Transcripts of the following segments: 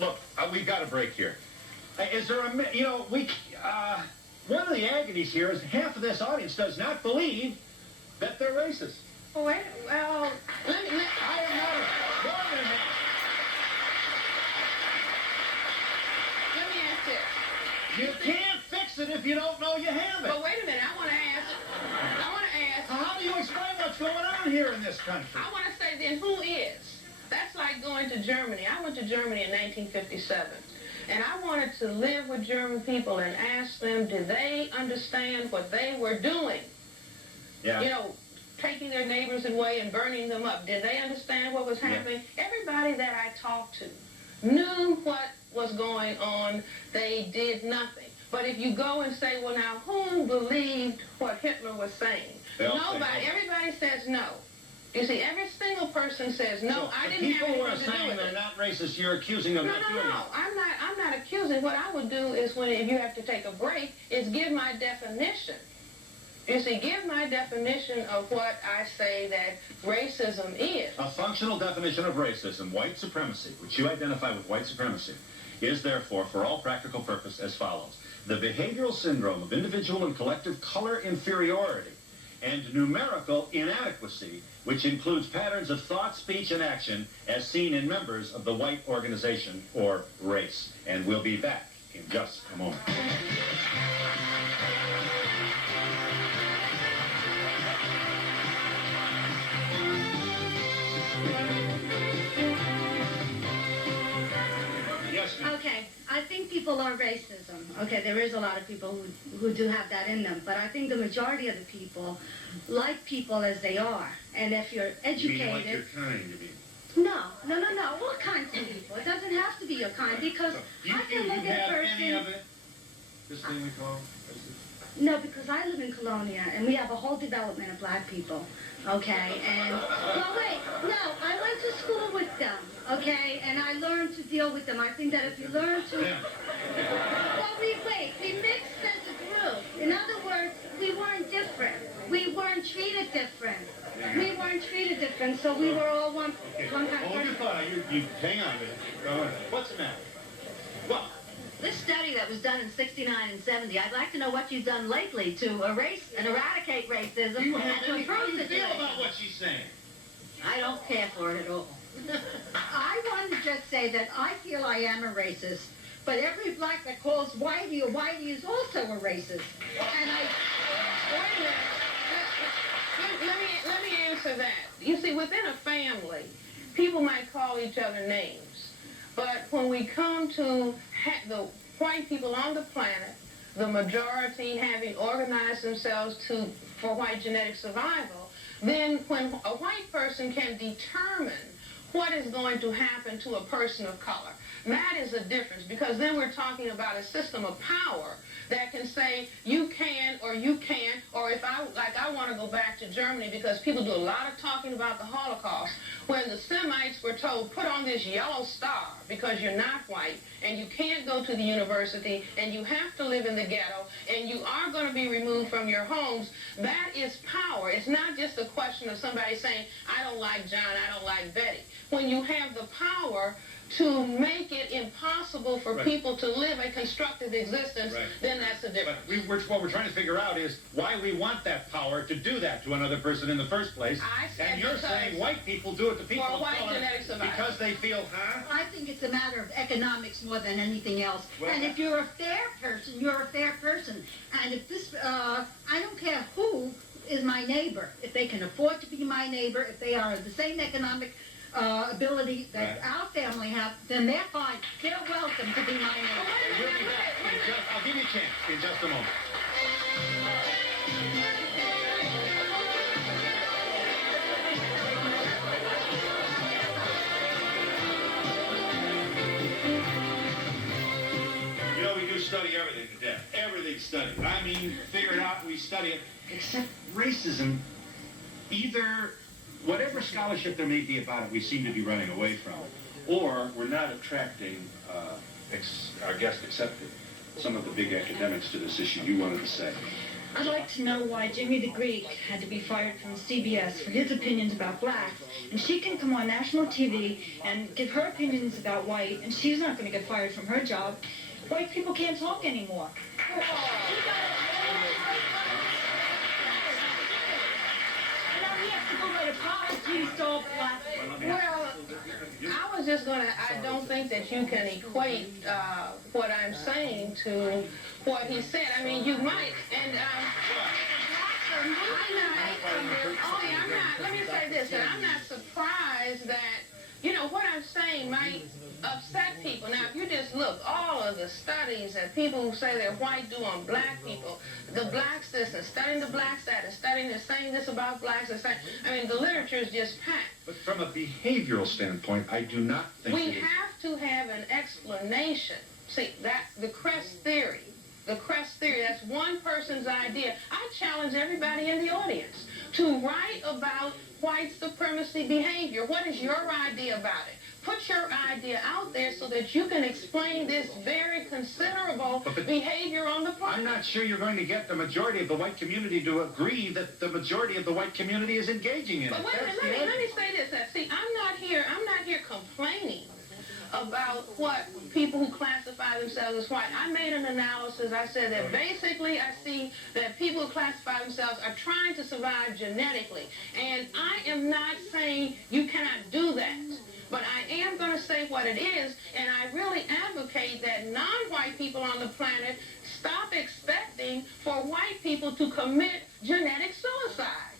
look, we've got a break here. Is there a, you know, one of the agonies here is half of this audience does not believe that they're racist. Oh, wait, well, I am not more than half. let me ask this. You can't fix it if you don't know you have it. But wait a minute, I want to ask, How do you explain what's going on here in this country? I want to say then, who is? That's like going to Germany. I went to Germany in 1957. And I wanted to live with German people and ask them, did they understand what they were doing? Yeah. You know, taking their neighbors away and burning them up. Did they understand what was happening? Yeah. Everybody that I talked to knew what was going on. They did nothing. But if you go and say, well, now, who believed what Hitler was saying? Nobody. Everybody says no. You see, every single person says, no, so I didn't have anything to do with it. People who are saying they're not racist, you're accusing them of not doing it. No, I'm not accusing. What I would do is if you have to take a break, is give my definition. You see, give my definition of what I say that racism is. A functional definition of racism, white supremacy, which you identify with white supremacy, is therefore, for all practical purpose, as follows. The behavioral syndrome of individual and collective color inferiority and numerical inadequacy, which includes patterns of thought, speech, and action as seen in members of the white organization or race. And we'll be back in just a moment. Yes, ma'am. Okay, I think people are racism. Okay, there is a lot of people who do have that in them, but I think the majority of the people like people as they are. And if you're educated... You mean like your kind, you mean? No. All kinds of people. It doesn't have to be your kind, because I can look at a person... any of it? This thing we call racism? No, because I live in Colonia, and we have a whole development of black people, okay? And, well, wait, no, I went to school with them, okay? And I learned to deal with them. I think that if you learn to... Yeah. Well, we mixed as a group. In other words, we weren't different. We weren't treated different. We weren't treated different, so we were all one kind of person. Hold your thought. You hang on a minute. Go ahead. What's the matter? What? This study that was done in 69 and 70, I'd like to know what you've done lately to erase and eradicate racism Do you and have to any improve the feel about what she's saying? I don't care for it at all. I want to just say that I feel I am a racist, but every black that calls Whitey or Whitey is also a racist. And I... Wait a minute. Let me answer that. You see, within a family, people might call each other names. But when we come to the white people on the planet, the majority having organized themselves for white genetic survival, then when a white person can determine what is going to happen to a person of color, that is a difference, because then we're talking about a system of power that can say you can or you can't, or if I want to go back to Germany, because people do a lot of talking about the Holocaust, when the Semites were told, put on this yellow star because you're not white, and you can't go to the university, and you have to live in the ghetto, and you are going to be removed from your homes. That is power. It's not just a question of somebody saying, I don't like John, I don't like Betty. When you have the power to make it impossible for people to live a constructive existence, then that's the difference. But what we're trying to figure out is why we want that power to do that to another person in the first place. And you're saying white people do it to people of color because they feel, I think it's a matter of economics more than anything else. Well, and if you're a fair person, you're a fair person. And if this, I don't care who is my neighbor. If they can afford to be my neighbor, if they are the same economic ability that our family have, then they're fine. They're welcome to be my neighbor. We'll be back. I'll give you a chance in just a moment. You know, we do study everything to death. Everything's studied. I mean, figure it out, we study it. Except racism, either... Whatever scholarship there may be about it, we seem to be running away from. Or we're not attracting, I guess, accepting some of the big academics to this issue. You wanted to say. I'd like to know why Jimmy the Greek had to be fired from CBS for his opinions about blacks, and she can come on national TV and give her opinions about white, and she's not going to get fired from her job. White people can't talk anymore. Well, I was just going to, I don't think that you can equate what I'm saying to what he said. I mean, you might, and I'm not, let me say this, that I'm not surprised that, you know, what I'm saying might upset people. Now, if you just look, all of the studies that people who say they're white do on black people, the black system, studying the black status, studying this, saying this about blacks, and saying, I mean, the literature is just packed. But from a behavioral standpoint, I do not think We have to have an explanation. See, that the crest theory, that's one person's idea. I challenge everybody in the audience to write about white supremacy behavior. What is your idea about it? Put your idea out there so that you can explain this very considerable behavior on the planet. I'm not sure you're going to get the majority of the white community to agree that the majority of the white community is engaging in it. But wait a minute, let me say this. See, I'm not here complaining about what people who classify themselves as white. I made an analysis. I said that basically I see that people who classify themselves are trying to survive genetically. And I am not saying you cannot do that. But I am going to say what it is, and I really advocate that non-white people on the planet stop expecting for white people to commit genetic suicide.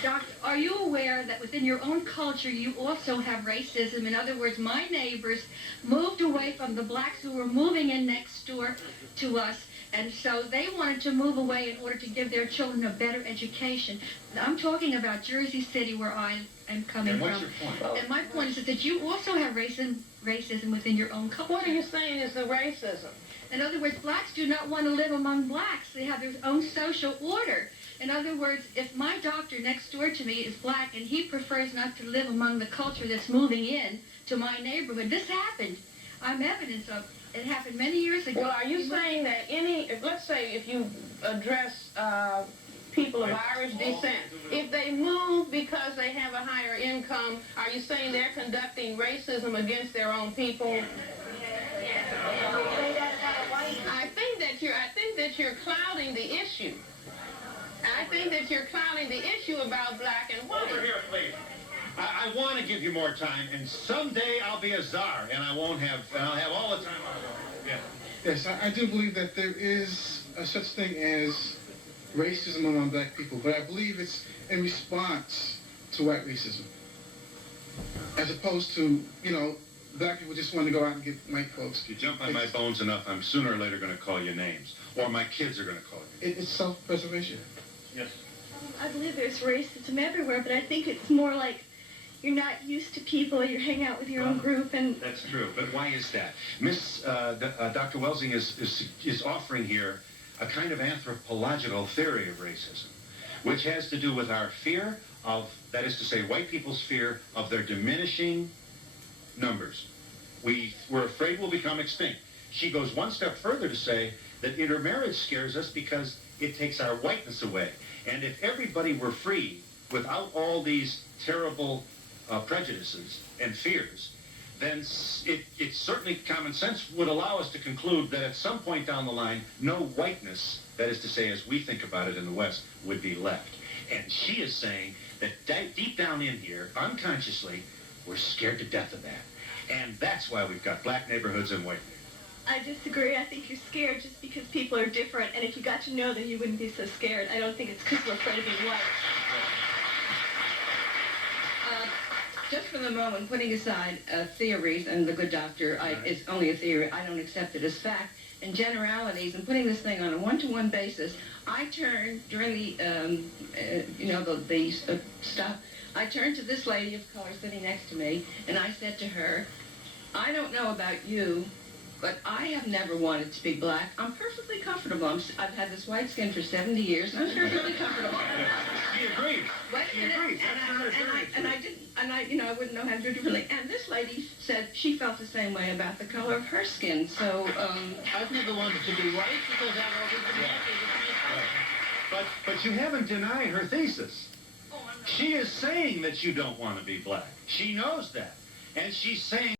Doctor, are you aware that within your own culture you also have racism? In other words, my neighbors moved away from the blacks who were moving in next door to us, and so they wanted to move away in order to give their children a better education. I'm talking about Jersey City, where I am coming And what's from. your point? And my point is that you also have racism within your own culture. What are you saying is the racism? In other words, blacks do not want to live among blacks. They have their own social order. In other words, if my doctor next door to me is black and he prefers not to live among the culture that's moving in to my neighborhood, this happened. I'm evidence of it. Happened many years ago. Well, are you saying that let's say if you address people of Irish descent, if they move because they have a higher income, are you saying they're conducting racism against their own people? I think that you're clouding the issue. I think that you're clouding the issue about black and white. Over here, please. I want to give you more time, and someday I'll be a czar, and I'll have all the time I want. Yeah. Yes, I do believe that there is a such thing as racism among black people, but I believe it's in response to white racism. As opposed to, black people just want to go out and get white folks. If you jump on my bones enough, I'm sooner or later going to call you names, or my kids are going to call you. It's self-preservation. Yes. I believe there's racism everywhere, but I think it's more like you're not used to people, you hang out with your own group, and... That's true, but why is that? Dr. Welsing is offering here a kind of anthropological theory of racism, which has to do with our fear of, that is to say, white people's fear of their diminishing numbers. We're afraid we'll become extinct. She goes one step further to say that intermarriage scares us because it takes our whiteness away. And if everybody were free without all these terrible prejudices and fears, then it certainly, common sense would allow us to conclude that at some point down the line, no whiteness, that is to say, as we think about it in the West, would be left. And she is saying that deep down in here, unconsciously, we're scared to death of that. And that's why we've got black neighborhoods and white neighborhoods. I disagree. I think you're scared just because people are different, and if you got to know them, you wouldn't be so scared. I don't think it's because we're afraid of being white. Just for the moment, putting aside theories, and the good doctor, it's only a theory, I don't accept it as fact, and generalities, and putting this thing on a one-to-one basis, I turned during the stuff, I turned to this lady of color sitting next to me, and I said to her, I don't know about you, but I have never wanted to be black. I'm perfectly comfortable. I've had this white skin for 70 years, and I'm perfectly comfortable. She agrees. She agrees. I wouldn't know how to do it differently. And this lady said she felt the same way about the color of her skin. So, I've never wanted to be white because I've always been happy. But you haven't denied her thesis. She is saying that you don't want to be black. She knows that. And she's saying